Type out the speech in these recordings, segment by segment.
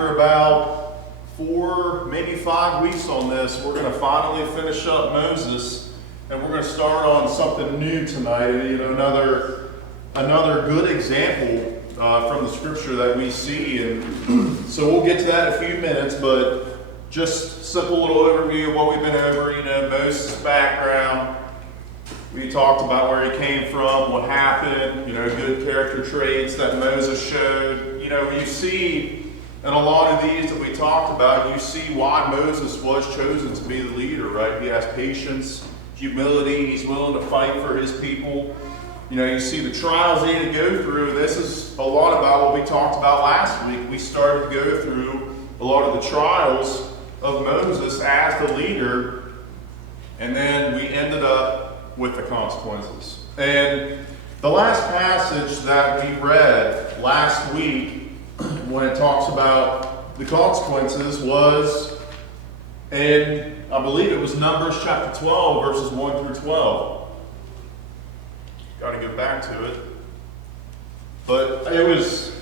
after about 4, maybe 5 weeks on this, we're going to finally finish up Moses, and we're going to start on something new tonight. Another good example from the scripture that we see, and so we'll get to that in a few minutes. But just simple little overview of what we've been over. Moses' background. We talked about where he came from, what happened. Good character traits that Moses showed. You see in a lot of these that we talked about, you see why Moses was chosen to be the leader, right? He has patience, humility. He's willing to fight for his people. You see the trials he had to go through. This is a lot about what we talked about last week. We started to go through a lot of the trials of Moses as the leader, and then we ended up with the consequences. And the last passage that we read last week, when it talks about the consequences, was in, I believe it was Numbers chapter 12, verses 1 through 12. Got to get back to it. But it was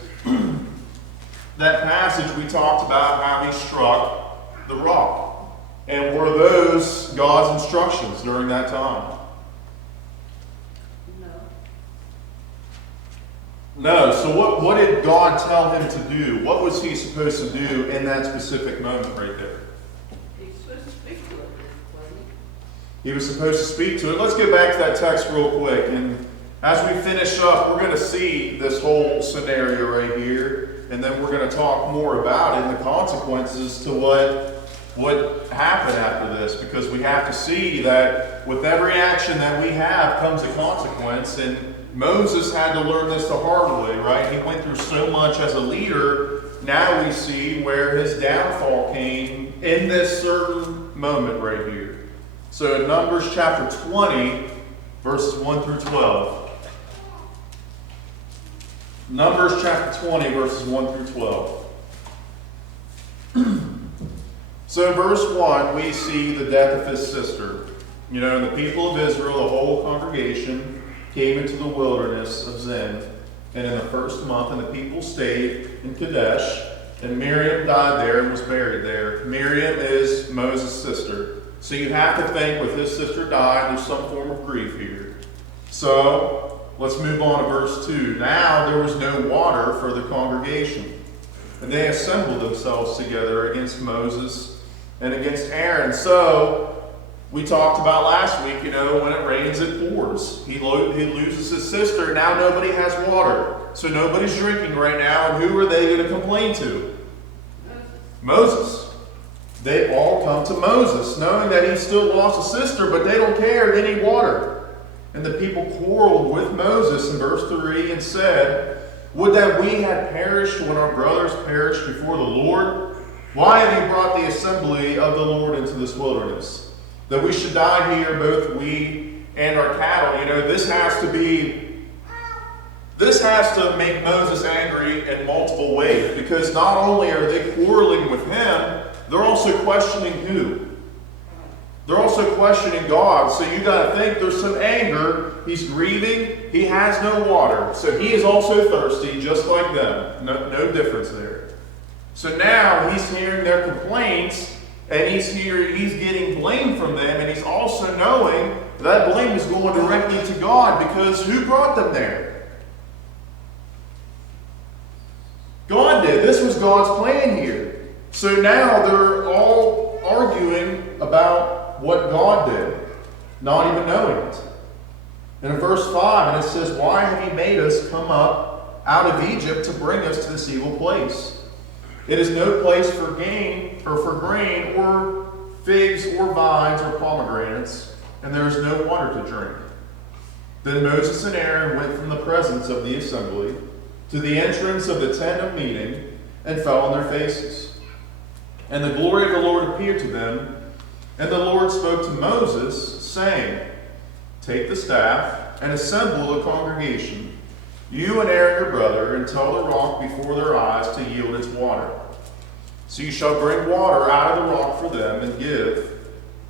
that passage we talked about how he struck the rock. And were those God's instructions during that time? No. So what did God tell him to do? What was he supposed to do in that specific moment right there? He was supposed to speak to it. Let's get back to that text real quick. And as we finish up, we're going to see this whole scenario right here. And then we're going to talk more about it and the consequences to what happened after this. Because we have to see that with every action that we have comes a consequence. And Moses had to learn this the hard way, right? He went through so much as a leader. Now we see where his downfall came in this certain moment right here. So in Numbers chapter 20, verses 1 through 12. Numbers chapter 20, verses 1 through 12. So in verse 1, we see the death of his sister. And the people of Israel, the whole congregation, came into the wilderness of Zin. And in the first month, and the people stayed in Kadesh. And Miriam died there and was buried there. Miriam is Moses' sister. So you have to think, with his sister died, there's some form of grief here. So let's move on to verse 2. Now there was no water for the congregation, and they assembled themselves together against Moses and against Aaron. So we talked about last week, when it rains, it pours. He loses his sister. Now nobody has water. So nobody's drinking right now. And who are they going to complain to? Moses. They all come to Moses, knowing that he still lost a sister, but they don't care. They need water. And the people quarreled with Moses in verse 3 and said, "Would that we had perished when our brothers perished before the Lord? Why have you brought the assembly of the Lord into this wilderness? That we should die here, both we and our cattle." This has to make Moses angry in multiple ways, because not only are they quarreling with him, they're also questioning who? They're also questioning God. So you got to think there's some anger. He's grieving. He has no water. So he is also thirsty, just like them. No difference there. So now he's hearing their complaints, and he's getting blame from them, and he's also knowing that blame is going directly to God, because who brought them there? God did. This was God's plan here. So now they're all arguing about what God did, not even knowing it. And in verse 5, and it says, "Why have you made us come up out of Egypt to bring us to this evil place? It is no place for grain or figs or vines or pomegranates, and there is no water to drink." Then Moses and Aaron went from the presence of the assembly to the entrance of the tent of meeting and fell on their faces. And the glory of the Lord appeared to them. And the Lord spoke to Moses, saying, "Take the staff and assemble the congregation, you and Aaron your brother, and tell the rock before their eyes to yield its water. So you shall bring water out of the rock for them and give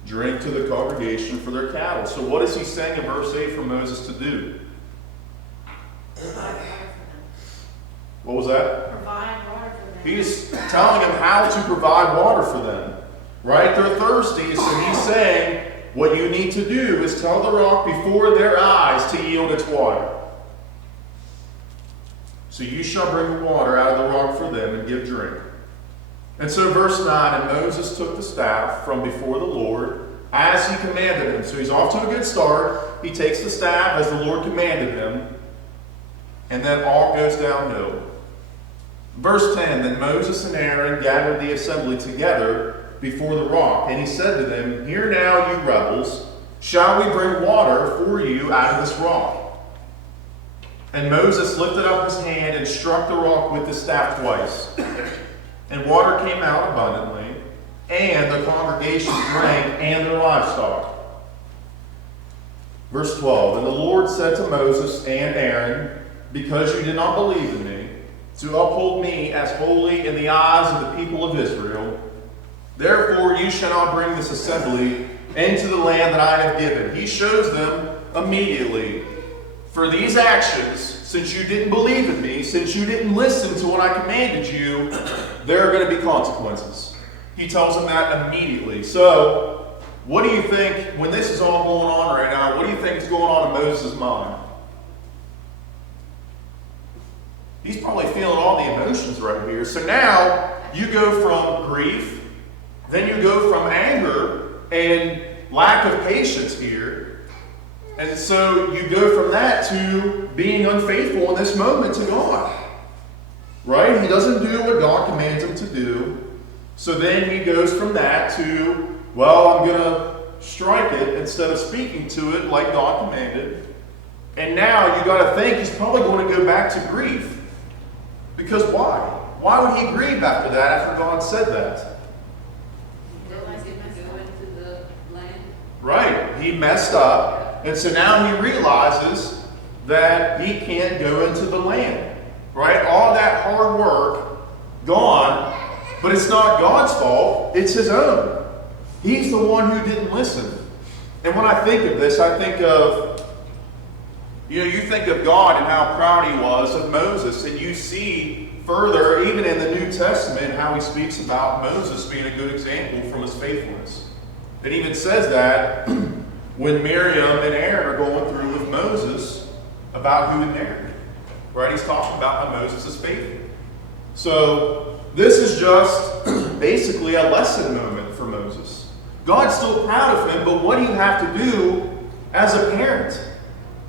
drink to the congregation for their cattle." So what is he saying in verse 8 for Moses to do? What was that? Provide water for them. He's telling them how to provide water for them. Right? They're thirsty, so he's saying, what you need to do is tell the rock before their eyes to yield its water. So you shall bring water out of the rock for them and give drink. And so verse 9, and Moses took the staff from before the Lord as he commanded him. So he's off to a good start. He takes the staff as the Lord commanded him. And then all goes downhill. Verse 10, then Moses and Aaron gathered the assembly together before the rock. And he said to them, hear now, you rebels, shall we bring water for you out of this rock? And Moses lifted up his hand and struck the rock with the staff twice. And water came out abundantly, and the congregation drank and their livestock. Verse 12, and the Lord said to Moses and Aaron, because you did not believe in me, to uphold me as holy in the eyes of the people of Israel, therefore you shall not bring this assembly into the land that I have given. He shows them immediately, for these actions, since you didn't believe in me, since you didn't listen to what I commanded you, there are going to be consequences. He tells them that immediately. So, what do you think, when this is all going on right now, what do you think is going on in Moses' mind? He's probably feeling all the emotions right here. So now, you go from grief, then you go from anger and lack of patience here. And so you go from that to being unfaithful in this moment to God. Right? He doesn't do what God commands him to do. So then he goes from that to, well, I'm going to strike it instead of speaking to it like God commanded. And now you got to think he's probably going to go back to grief. Because why? Why would he grieve after that, after God said that? Right. He messed up. And so now he realizes that he can't go into the land. Right? All that hard work, gone. But it's not God's fault. It's his own. He's the one who didn't listen. And when I think of this, I think of, you think of God and how proud he was of Moses. And you see further, even in the New Testament, how he speaks about Moses being a good example from his faithfulness. It even says that when Miriam and Aaron are going through with Moses about who he married. Right? He's talking about how Moses is faithful. So this is just basically a lesson moment for Moses. God's still proud of him, but what do you have to do as a parent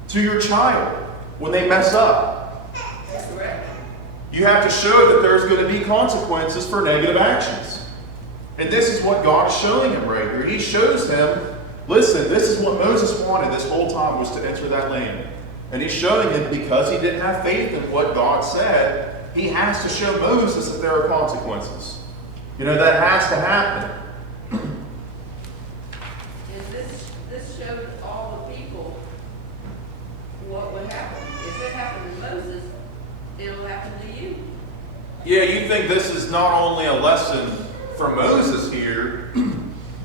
to your child when they mess up? You have to show that there's going to be consequences for negative actions. And this is what God is showing him right here. He shows him, listen, this is what Moses wanted this whole time, was to enter that land. And he's showing him, because he didn't have faith in what God said, he has to show Moses that there are consequences. That has to happen. And this showed all the people what would happen. If it happened to Moses, it'll happen to you. Yeah, you think this is not only a lesson for Moses here,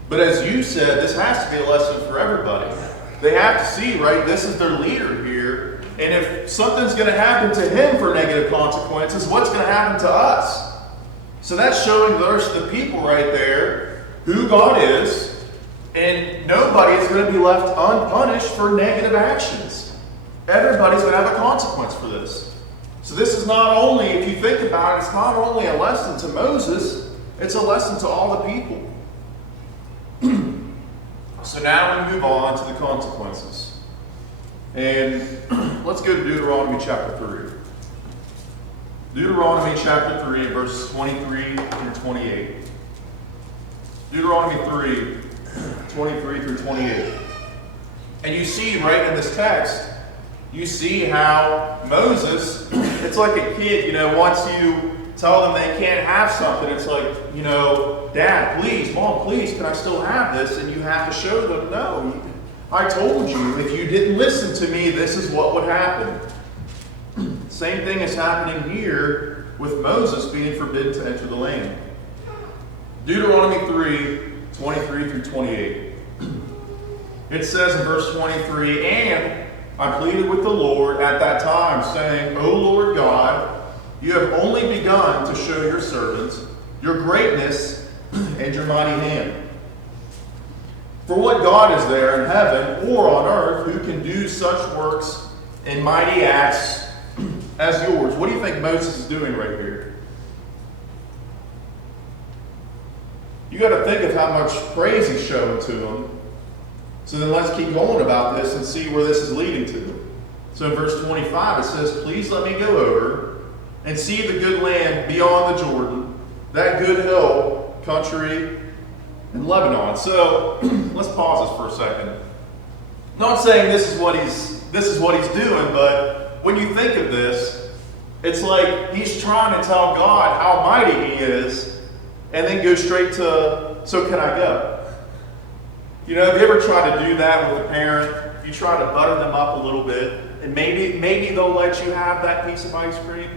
but as you said, this has to be a lesson for everybody. They have to see, right, this is their leader here, and if something's going to happen to him for negative consequences, what's going to happen to us? So that's showing the people right there who God is, and nobody is going to be left unpunished for negative actions. Everybody's going to have a consequence for this. So this is not only, if you think about it, it's not only a lesson to Moses, it's a lesson to all the people. So now we move on to the consequences. And let's go to Deuteronomy chapter 3. Deuteronomy chapter 3, verses 23 through 28. Deuteronomy 3, 23 through 28. And you see right in this text, you see how Moses, it's like a kid, once you tell them they can't have something, it's like, Dad, please, Mom, please, can I still have this? And you have to show them, no, I told you, if you didn't listen to me, this is what would happen. Same thing is happening here with Moses being forbidden to enter the land. Deuteronomy 3, 23 through 28. It says in verse 23, and I pleaded with the Lord at that time, saying, O Lord God, You have only begun to show your servants your greatness and your mighty hand. For what God is there in heaven or on earth who can do such works and mighty acts as yours? What do you think Moses is doing right here? You got to think of how much praise he's showing to him. So then let's keep going about this and see where this is leading to. So in verse 25 it says, please let me go over and see the good land beyond the Jordan, that good hill country in Lebanon. So let's pause this for a second. Not saying this is what he's doing, but when you think of this, it's like he's trying to tell God how mighty he is, and then go straight to, so can I go? You know, have you ever tried to do that with a parent? You try to butter them up a little bit, and maybe they'll let you have that piece of ice cream.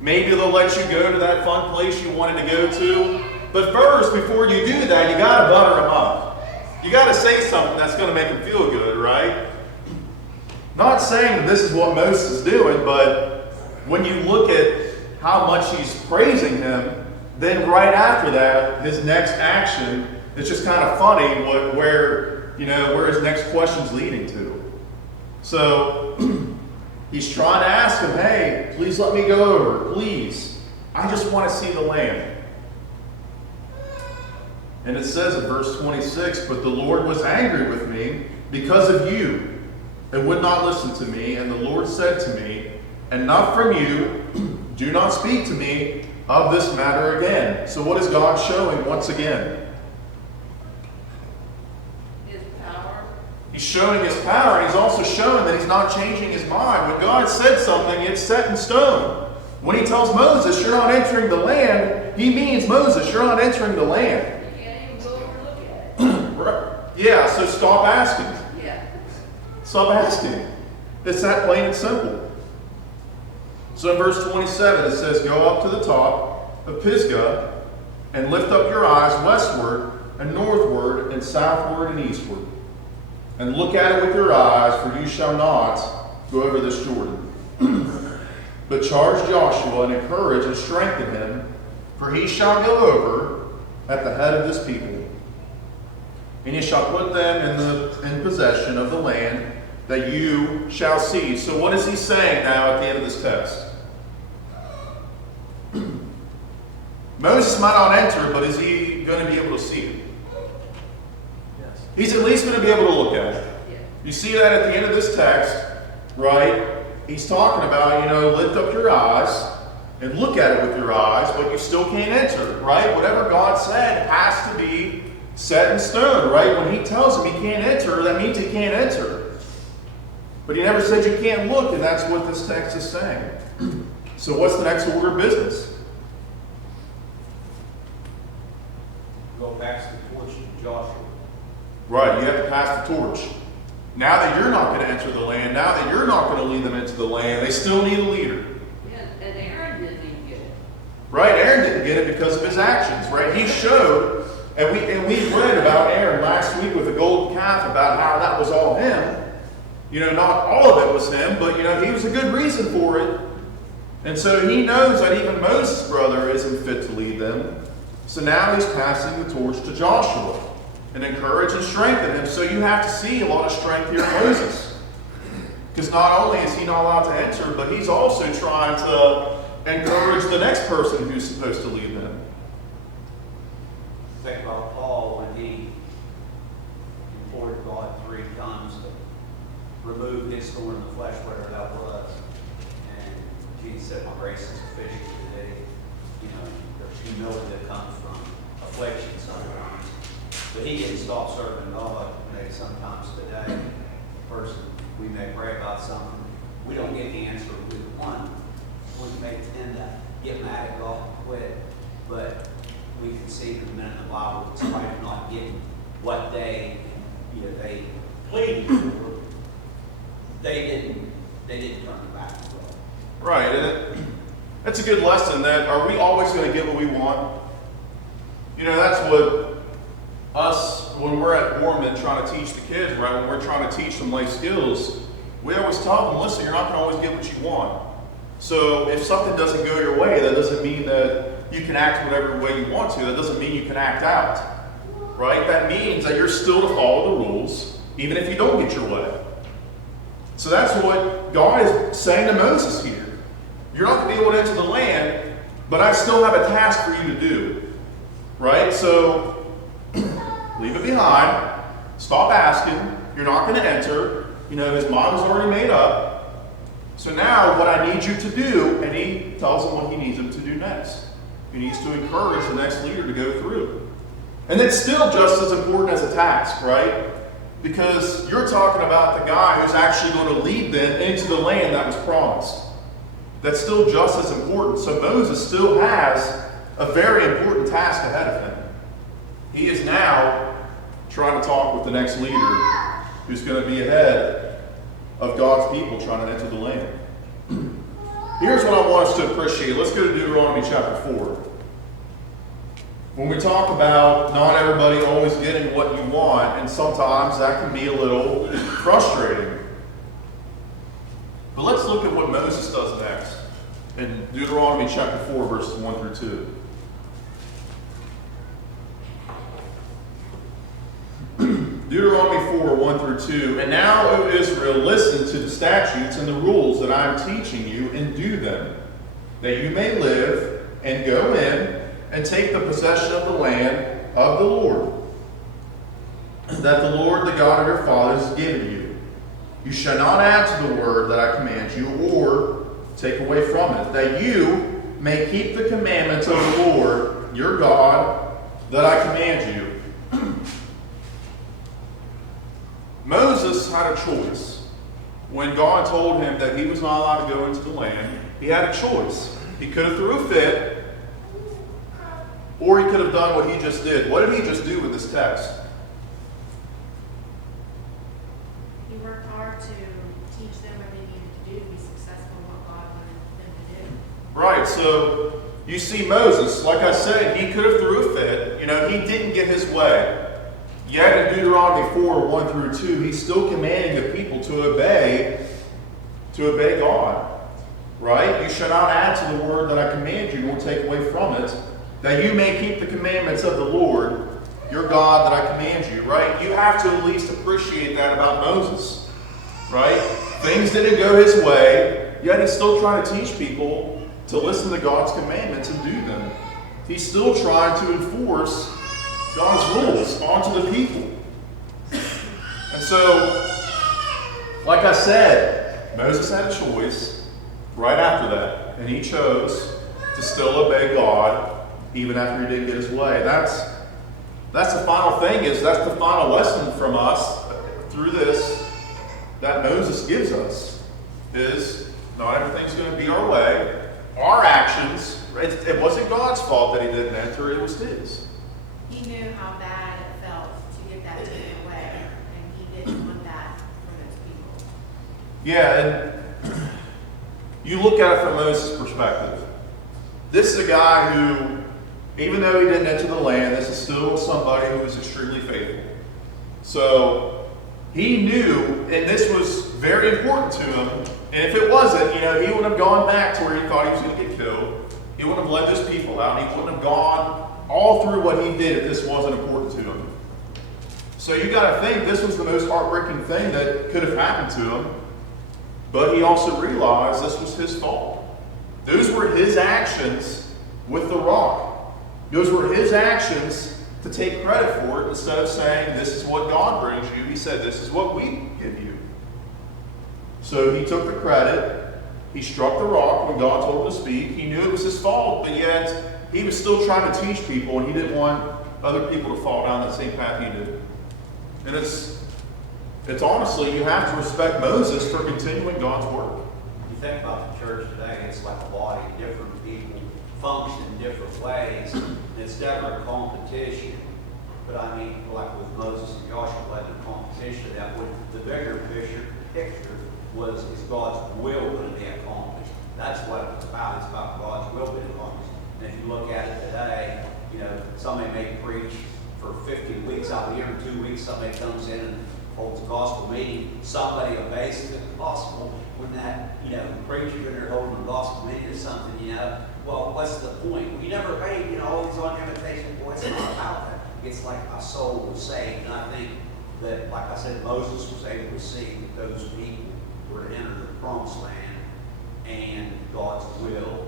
Maybe they'll let you go to that fun place you wanted to go to. But first, before you do that, you got to butter them up. You got to say something that's going to make them feel good, right? Not saying that this is what Moses is doing, but when you look at how much he's praising him, then right after that, his next action, it's just kind of funny where his next question's leading to. So he's trying to ask him, hey, please let me go over, please. I just want to see the land. And it says in verse 26, but the Lord was angry with me because of you and would not listen to me. And the Lord said to me, enough from you, do not speak to me of this matter again. So what is God showing once again? His power. He's showing his power, and he's also showing that he's not changing his mind. When God said something, it's set in stone. When he tells Moses, you're not entering the land, he means, Moses, you're not entering the land. You can't even go over and look at it. Right. Yeah, so stop asking. Yeah. Stop asking. It's that plain and simple. So in verse 27 it says, go up to the top of Pisgah and lift up your eyes westward and northward and southward and eastward. And look at it with your eyes, for you shall not go over this Jordan. But charge Joshua and encourage and strengthen him, for he shall go over at the head of this people. And you shall put them in possession of the land that you shall see. So what is he saying now at the end of this text? Moses might not enter, but is he going to be able to see it? Yes. He's at least going to be able to look at it. Yeah. You see that at the end of this text, right? He's talking about, lift up your eyes and look at it with your eyes, but you still can't enter, right? Whatever God said has to be set in stone, right? When he tells him he can't enter, that means he can't enter. But he never said you can't look, and that's what this text is saying. So what's the next order of business? Go pass the torch to Joshua. Right, you have to pass the torch. Now that you're not going to enter the land, now that you're not going to lead them into the land, they still need a leader. Yeah, and Aaron didn't even get it. Right, Aaron didn't get it because of his actions, right? He showed, and we read about Aaron last week with the golden calf, about how that was all him. Not all of it was him, but he was a good reason for it. And so he knows that even Moses' brother isn't fit to lead them. So now he's passing the torch to Joshua and encourage and strengthen him. So you have to see a lot of strength here in Moses. Because not only is he not allowed to enter, but he's also trying to encourage the next person who's supposed to lead them. Think about Paul when he implored God 3 times to remove his thorn in the flesh, whatever that was. And Jesus said, my grace is sufficient today. There's humility that comes from affliction sometimes. But he didn't stop serving God. Maybe sometimes today, a person, we may pray about something, we don't get the answer with one. We may tend to get mad at God and quit. But we can see in the minute in the Bible, in spite of not getting what they pleaded for, they didn't turn back. Right, and that's a good lesson. That are we always going to get what we want? That's what us, when we're at Warman trying to teach the kids, right? When we're trying to teach them life skills, we always tell them, listen, you're not going to always get what you want. So if something doesn't go your way, that doesn't mean that you can act whatever way you want to. That doesn't mean you can act out, right? That means that you're still to follow the rules, even if you don't get your way. So that's what God is saying to Moses here. You're not going to be able to enter the land, but I still have a task for you to do, right? So leave it behind. Stop asking. You're not going to enter. You know, his mind was already made up. So now what I need you to do, and he tells him what he needs him to do next. He needs to encourage the next leader to go through. And it's still just as important as a task, right? Because you're talking about the guy who's actually going to lead them into the land that was promised. That's still just as important. So Moses still has a very important task ahead of him. He is now trying to talk with the next leader who's going to be ahead of God's people trying to enter the land. Here's what I want us to appreciate. Let's go to Deuteronomy chapter 4. When we talk about not everybody always getting what you want, and sometimes that can be a little frustrating. But let's look at what Moses does next in Deuteronomy chapter 4, verses 1 through 2. Deuteronomy 4, 1 through 2. And now, O Israel, listen to the statutes and the rules that I am teaching you, and do them, that you may live and go in and take the possession of the land of the Lord, that the Lord, the God of your fathers, has given you. You shall not add to the word that I command you, or take away from it, that you may keep the commandments of the Lord, your God, that I command you. Moses had a choice. When God told him that he was not allowed to go into the land, he had a choice. He could have threw a fit, or he could have done what he just did. What did he just do with this text? He worked hard to teach them what they needed to do to be successful in what God wanted them to do. Right, so you see Moses, like I said, he could have threw a fit. You know, he didn't get his way. Yet in Deuteronomy 4, 1 through 2, he's still commanding the people to obey God. Right? You shall not add to the word that I command you, nor take away from it, that you may keep the commandments of the Lord, your God, that I command you. Right? You have to at least appreciate that about Moses. Right? Things didn't go his way, yet he's still trying to teach people to listen to God's commandments and do them. He's still trying to enforce God's rules onto the people. And so, like I said, Moses had a choice right after that, and he chose to still obey God even after he didn't get his way. That's the final thing, that's the final lesson from us through this that Moses gives us, is not everything's going to be our way. Our actions, it wasn't God's fault that he didn't enter, it was his. He knew how bad it felt to get that taken away, and he didn't want that for those people. Yeah, and you look at it from Moses' perspective. This is a guy who, even though he didn't enter the land, this is still somebody who was extremely faithful. So he knew, and this was very important to him, and if it wasn't, he wouldn't have gone back to where he thought he was going to get killed. He wouldn't have led those people out. He wouldn't have gone all through what he did if this wasn't important to him. So you got to think this was the most heartbreaking thing that could have happened to him. But he also realized this was his fault. Those were his actions with the rock. Those were his actions to take credit for it instead of saying, this is what God brings you. He said, this is what we give you. So he took the credit. He struck the rock when God told him to speak. He knew it was his fault, but yet he was still trying to teach people, and he didn't want other people to fall down that same path he did. And it's honestly, you have to respect Moses for continuing God's work. You think about the church today, it's like a body. Different people function in different ways. And it's never a competition. But I mean, like with Moses and Joshua, led the competition, that would, the bigger picture was, is God's will going to be accomplished? That's what it's about. It's about God's will being accomplished. And if you look at it today, somebody may preach for 50 weeks out here, in 2 weeks somebody comes in and holds a gospel meeting, somebody obeys the gospel when that, preacher in there holding a gospel meeting or something, well, what's the point? Well, you never obeyed, all these on invitation boys. It's not about that. It's like a soul was saved. And I think that, like I said, Moses was able to see that those people were to enter the promised land, and God's will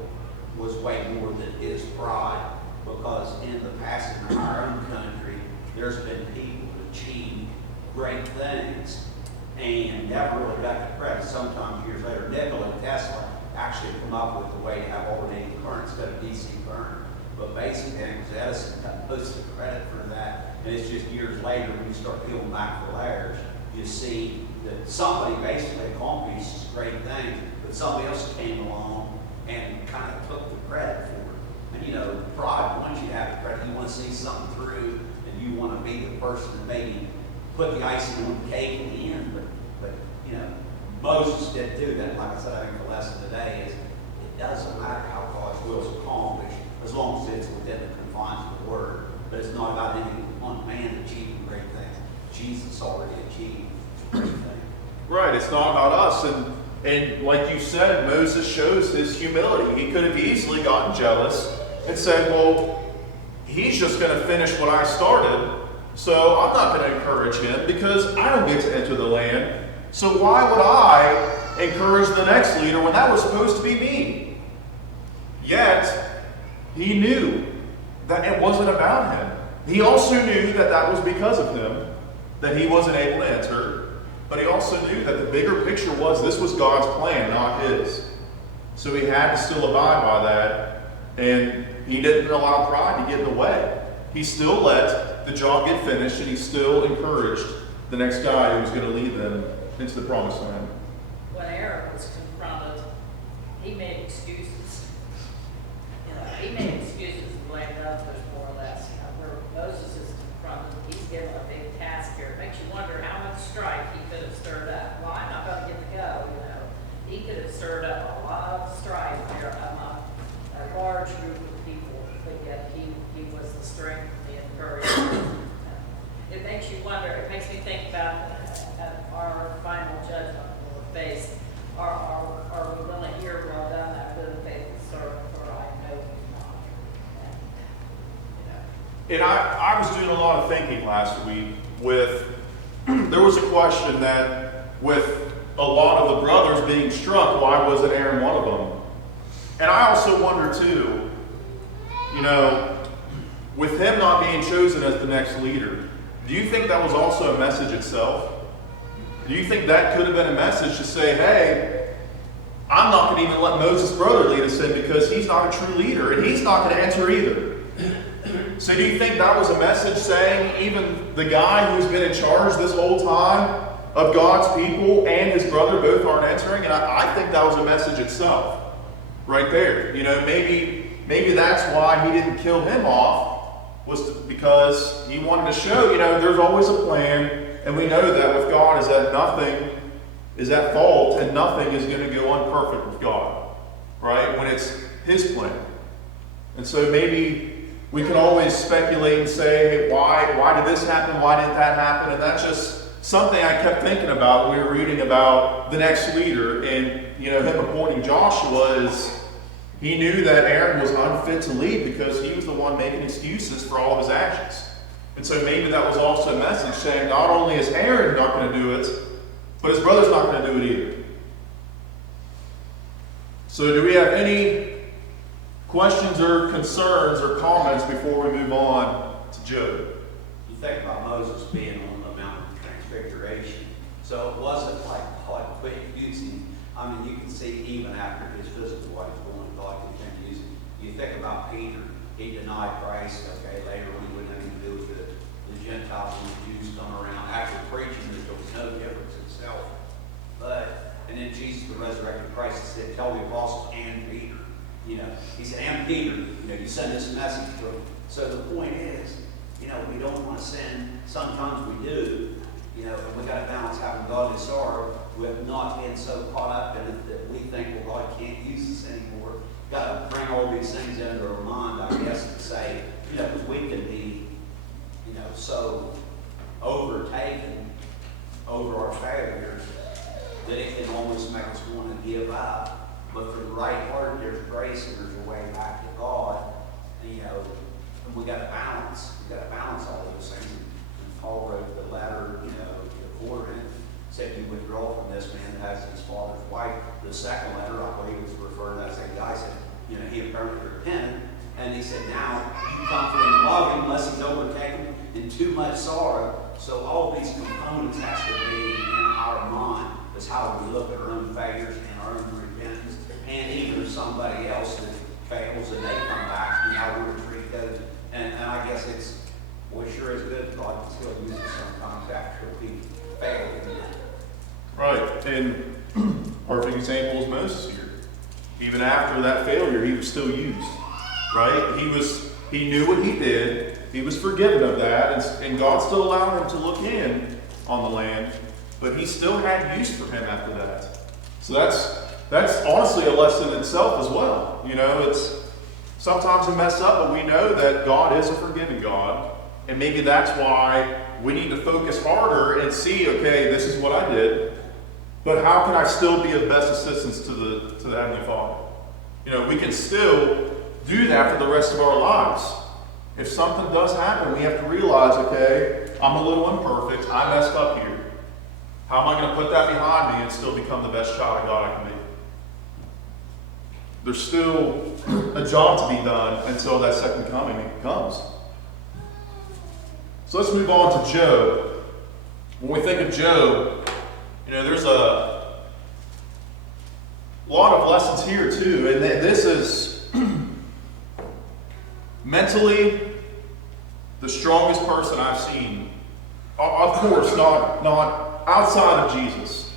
was way more than his pride, because in the past in our own country, there's been people who achieved great things and never really got the credit. Sometimes years later, Nikola Tesla actually come up with a way to have alternating current instead of DC current. But basically, Edison got most of the credit for that. And it's just years later when you start peeling back the layers, you see that somebody basically accomplished this great thing, but somebody else came along and kind of took the credit for it. And pride, once you have the credit, you want to see something through, and you want to be the person that maybe put the icing on the cake in the end. But Moses didn't do that. Like I said, I think the lesson today is it doesn't matter how God's will is accomplished, as long as it's within the confines of the Word. But it's not about any one man achieving great things. Jesus already achieved great things. Right, it's not about us. And like you said, Moses shows his humility. He could have easily gotten jealous and said, well, he's just going to finish what I started, so I'm not going to encourage him because I don't get to enter the land. So why would I encourage the next leader when that was supposed to be me? Yet, he knew that it wasn't about him. He also knew that that was because of him, that he wasn't able to enter. But he also knew that the bigger picture was this was God's plan, not his. So he had to still abide by that, and he didn't allow pride to get in the way. He still let the job get finished, and he still encouraged the next guy who was going to lead them into the promised land. When Aaron was confronted, he made excuses. He made excuses and blamed others more or less. Where Moses is confronted, he's given a big task here. It makes you wonder how much strife he could have stirred up. Well, I'm not going to get to go, He could have stirred up a lot of strife there among a large group of people, but yet he was the strength, the encouragement. It makes you wonder, it makes me think about our final judgment will face. Are we going to hear, well done, that good and faithful servant, or I know you not? And I was doing a lot of thinking last week with, there was a question that with a lot of the brothers being struck, why wasn't Aaron one of them? And I also wonder too, with him not being chosen as the next leader, do you think that was also a message itself? Do you think that could have been a message to say, hey, I'm not going to even let Moses' brother lead us in because he's not a true leader and he's not going to enter either? So do you think that was a message saying even the guy who's been in charge this whole time of God's people and his brother both aren't entering? And I think that was a message itself right there. Maybe that's why he didn't kill him off, was because he wanted to show, there's always a plan. And we know that with God is that nothing is at fault and nothing is going to go unperfect with God, right? When it's his plan. And so maybe we can always speculate and say, hey, why did this happen? Why didn't that happen? And that's just something I kept thinking about when we were reading about the next leader and, him appointing Joshua is he knew that Aaron was unfit to lead because he was the one making excuses for all of his actions. And so maybe that was also a message saying not only is Aaron not going to do it, but his brother's not going to do it either. So do we have any questions or concerns or comments before we move on to Job? You think about Moses being on the Mount of Transfiguration. So it wasn't like God quit using. You can see even after his physical life going, God continued using. You think about Peter. He denied Christ. Okay, later on he wouldn't have anything to do with the Gentiles and the Jews come around. After preaching, there was no difference himself. And then Jesus, the resurrected Christ, said, tell the apostles and Peter. He said, and Peter, you send this message to them. So the point is, we don't want to sin. Sometimes we do. And we got to balance having godly sorrow with not being so caught up in it that we think, well, God can't use us anymore. Got to bring all these things into our mind, I guess, to say, because we can be, so overtaken over our failures, that it can almost make us want to give up. But for the right heart, there's grace and there's a way back to God. And, and we got to balance. We got to balance all those things. And Paul wrote the letter, to Corinth, said you withdraw from this man that has his father's wife. The second letter, I believe, was referring to that same guy, said, he apparently repented. And he said, now you comfort and love him, lest he's overtaken in too much sorrow. So all these components has to be in our mind. Is how we look at our own failures and our own repentance, and even somebody else that fails and they come back, how we're to treat those. And I guess sure is good. God can still use it sometimes after we fail in that. Right, and perfect example is Moses here. Even after that failure, he was still used. Right? He knew what he did. He was forgiven of that, and God still allowed him to look in on the land, but he still had use for him after that. So that's honestly a lesson in itself as well. It's sometimes we mess up, but we know that God is a forgiving God, and maybe that's why we need to focus harder and see, okay, this is what I did, but how can I still be of best assistance to the Heavenly Father? We can still do that for the rest of our lives. If something does happen, we have to realize, okay, I'm a little imperfect. I messed up here. How am I going to put that behind me and still become the best child of God I can be? There's still a job to be done until that second coming comes. So let's move on to Job. When we think of Job, there's a lot of lessons here too. And this is mentally the strongest person I've seen. Of course, not outside of Jesus.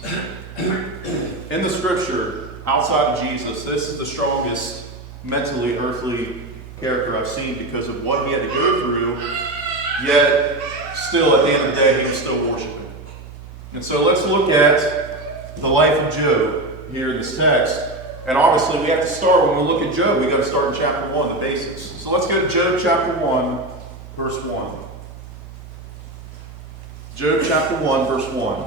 In the scripture, outside of Jesus, this is the strongest mentally earthly character I've seen because of what he had to go through, yet still at the end of the day, he was still worshiping. And so let's look at the life of Job here in this text. And obviously we have to start, when we look at Job, we got to start in chapter 1, the basics. So let's go to Job chapter 1, verse 1. Job chapter 1, verse 1.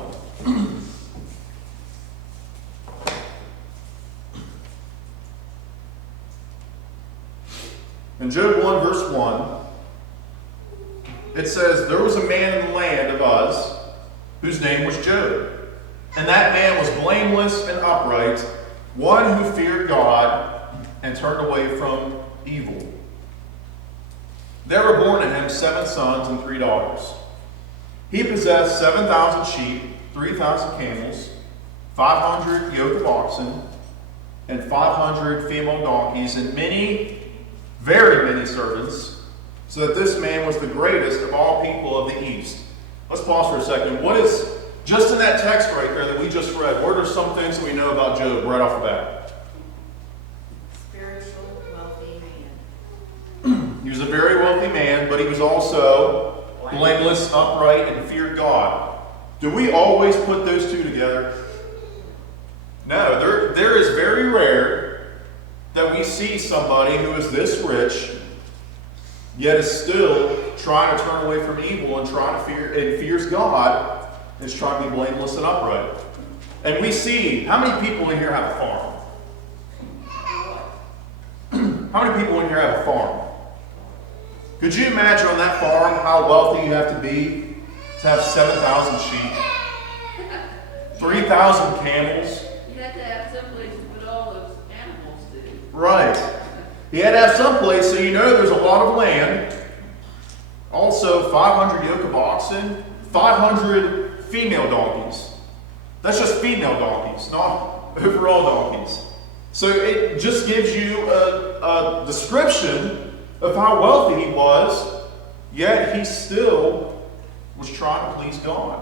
In Job 1, verse 1, it says, "There was a man in the land of Uz, whose name was Job. And that man was blameless and upright, one who feared God and turned away from evil. There were born to him 7 sons and 3 daughters. He possessed 7,000 sheep, 3,000 camels, 500 yoke of oxen, and 500 female donkeys, and many, very many servants, so that this man was the greatest of all people of the East." Let's pause for a second. What is, just in that text right there that we just read, what are some things that we know about Job right off the bat? Spiritual, wealthy man. He was a very wealthy man, but he was also blameless, upright, and feared God. Do we always put those two together? No, there is very rare that we see somebody who is this rich, yet is still trying to turn away from evil and trying to fears God, and is trying to be blameless and upright. And we see, how many people in here have a farm? How many people in here have a farm? Could you imagine on that farm how wealthy you have to be to have 7,000 sheep, 3,000 camels? You have to have someplace to put all those animals to. Right. He had to have some place, so there's a lot of land. Also, 500 yoke of oxen, 500 female donkeys. That's just female donkeys, not overall donkeys. So it just gives you a description of how wealthy he was, yet he still was trying to please God.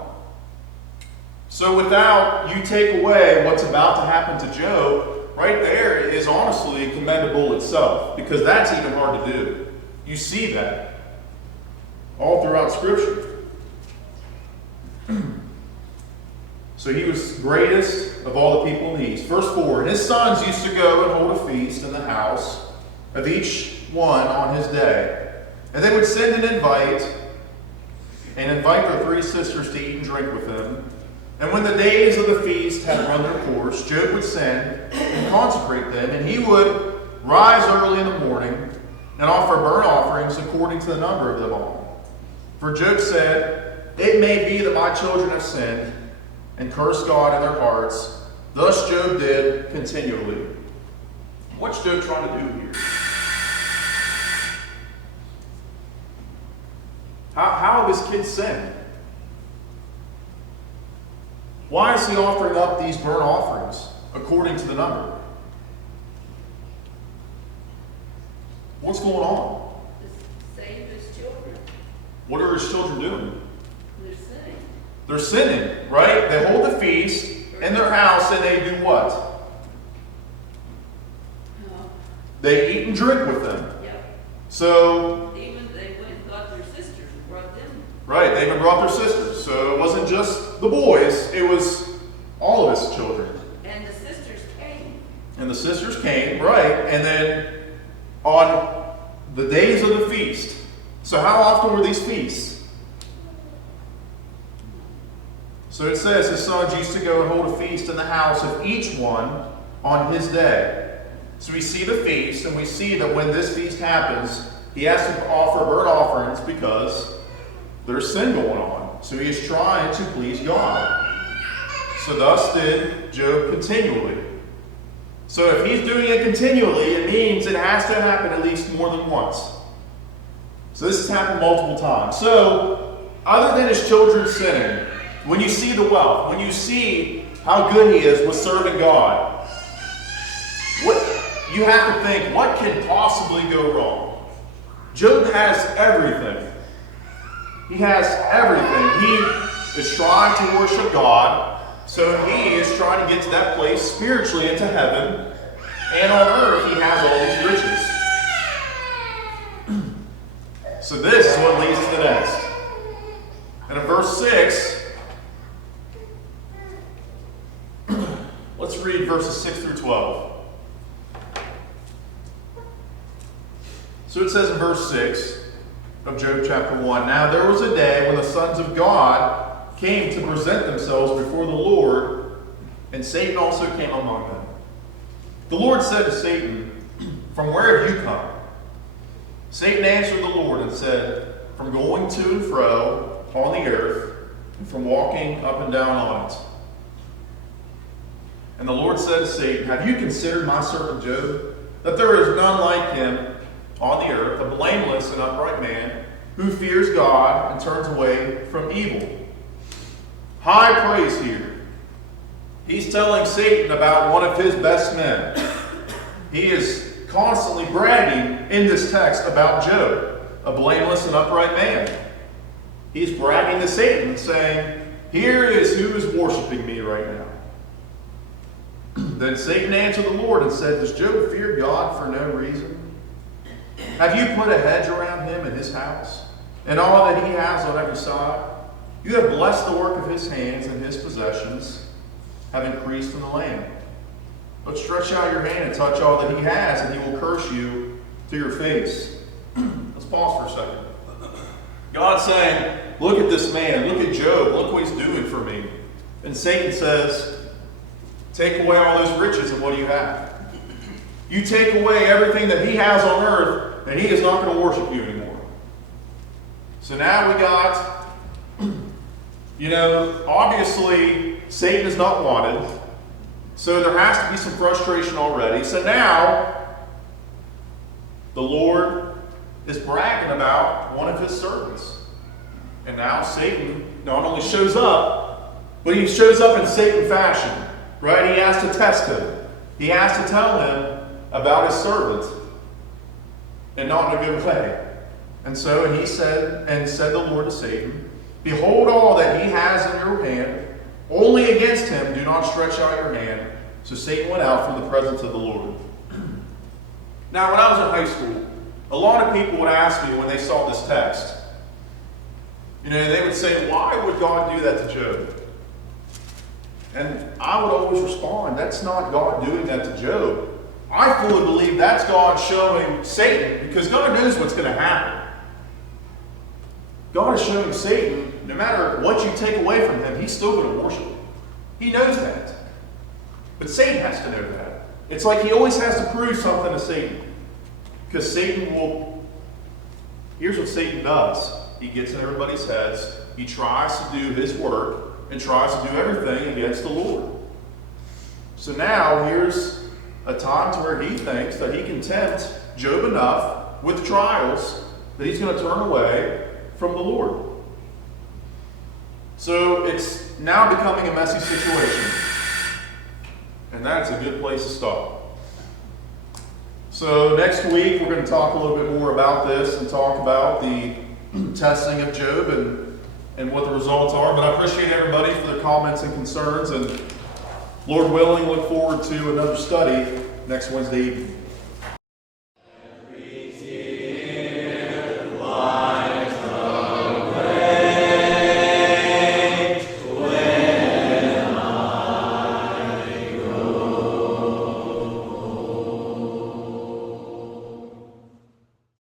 So without you take away what's about to happen to Job, right there is honestly commendable itself, because that's even hard to do. You see that all throughout Scripture. So he was greatest of all the people in the East. Verse 4, "And his sons used to go and hold a feast in the house of each one on his day. And they would send an invite, and invite their 3 sisters to eat and drink with them. And when the days of the feast had run their course, Job would send and consecrate them, and he would rise early in the morning and offer burnt offerings according to the number of them all. For Job said, "It may be that my children have sinned and cursed God in their hearts." Thus Job did continually. What's Job trying to do here? How have his kids sinned? Why is he offering up these burnt offerings according to the number? What's going on? To save his children. What are his children doing? They're sinning. They're sinning, right? They hold the feast in their house and they do what? They eat and drink with them. Yep. So, Even they went and got their sisters and brought them. right, they even brought their sisters. So it wasn't just the boys, it was all of his children. And the sisters came. And the sisters came, right, and then on the days of the feast. So how often were these feasts? So it says his sons used to go and hold a feast in the house of each one on his day. So we see the feast, and we see that when this feast happens, he has to offer burnt offerings because there's sin going on. So he is trying to please God. So thus did Job continually. So if he's doing it continually, it means it has to happen at least more than once. So this has happened multiple times. So, other than his children sinning, when you see the wealth, when you see how good he is with serving God, what you have to think, what can possibly go wrong? Job has everything. He has everything. He is trying to worship God. So he is trying to get to that place spiritually into heaven, and on earth he has all these riches. So this is what leads to the next. And in verse 6, let's read verses 6 through 12. So it says in verse 6 of Job chapter 1, "Now there was a day when the sons of God came to present themselves before the Lord, and Satan also came among them. The Lord said to Satan, 'From where have you come?' Satan answered the Lord and said, 'From going to and fro on the earth, and from walking up and down on it.' And the Lord said to Satan, 'Have you considered my servant Job, that there is none like him on the earth, a blameless and upright man, who fears God and turns away from evil?'" High praise here. He's telling Satan about one of his best men. He is constantly bragging in this text about Job, a blameless and upright man. He's bragging to Satan, saying, "Here is who is worshiping me right now." Then Satan answered the Lord and said, "Does Job fear God for no reason? Have you put a hedge around him and his house, and all that he has on every side? You have blessed the work of his hands, and his possessions have increased in the land. But stretch out your hand and touch all that he has, and he will curse you to your face." Let's pause for a second. God's saying, look at this man, look at Job, look what he's doing for me. And Satan says, take away all those riches, and what do you have? You take away everything that he has on earth, and he is not going to worship you anymore. So now we got, obviously Satan is not wanted. So there has to be some frustration already. So now the Lord is bragging about one of his servants. And now Satan not only shows up, but he shows up in Satan fashion. Right? He has to test him. He has to tell him about his servant. And not in a good way. And so he said the Lord to Satan, "Behold all that he has in your hand. Only against him do not stretch out your hand." So Satan went out from the presence of the Lord. Now, when I was in high school, a lot of people would ask me when they saw this text, they would say, why would God do that to Job? And I would always respond, that's not God doing that to Job. I fully believe that's God showing Satan, because God knows what's going to happen. God is showing Satan, no matter what you take away from him, he's still going to worship you. He knows that. But Satan has to know that. It's like he always has to prove something to Satan. Because Satan will, here's what Satan does. He gets in everybody's heads. He tries to do his work and tries to do everything against the Lord. So now here's a time to where he thinks that he can tempt Job enough with trials that he's going to turn away from the Lord. So it's now becoming a messy situation. And that's a good place to start. So next week we're going to talk a little bit more about this and talk about the testing of Job and what the results are. But I appreciate everybody for their comments and concerns. And Lord willing, look forward to another study next Wednesday evening.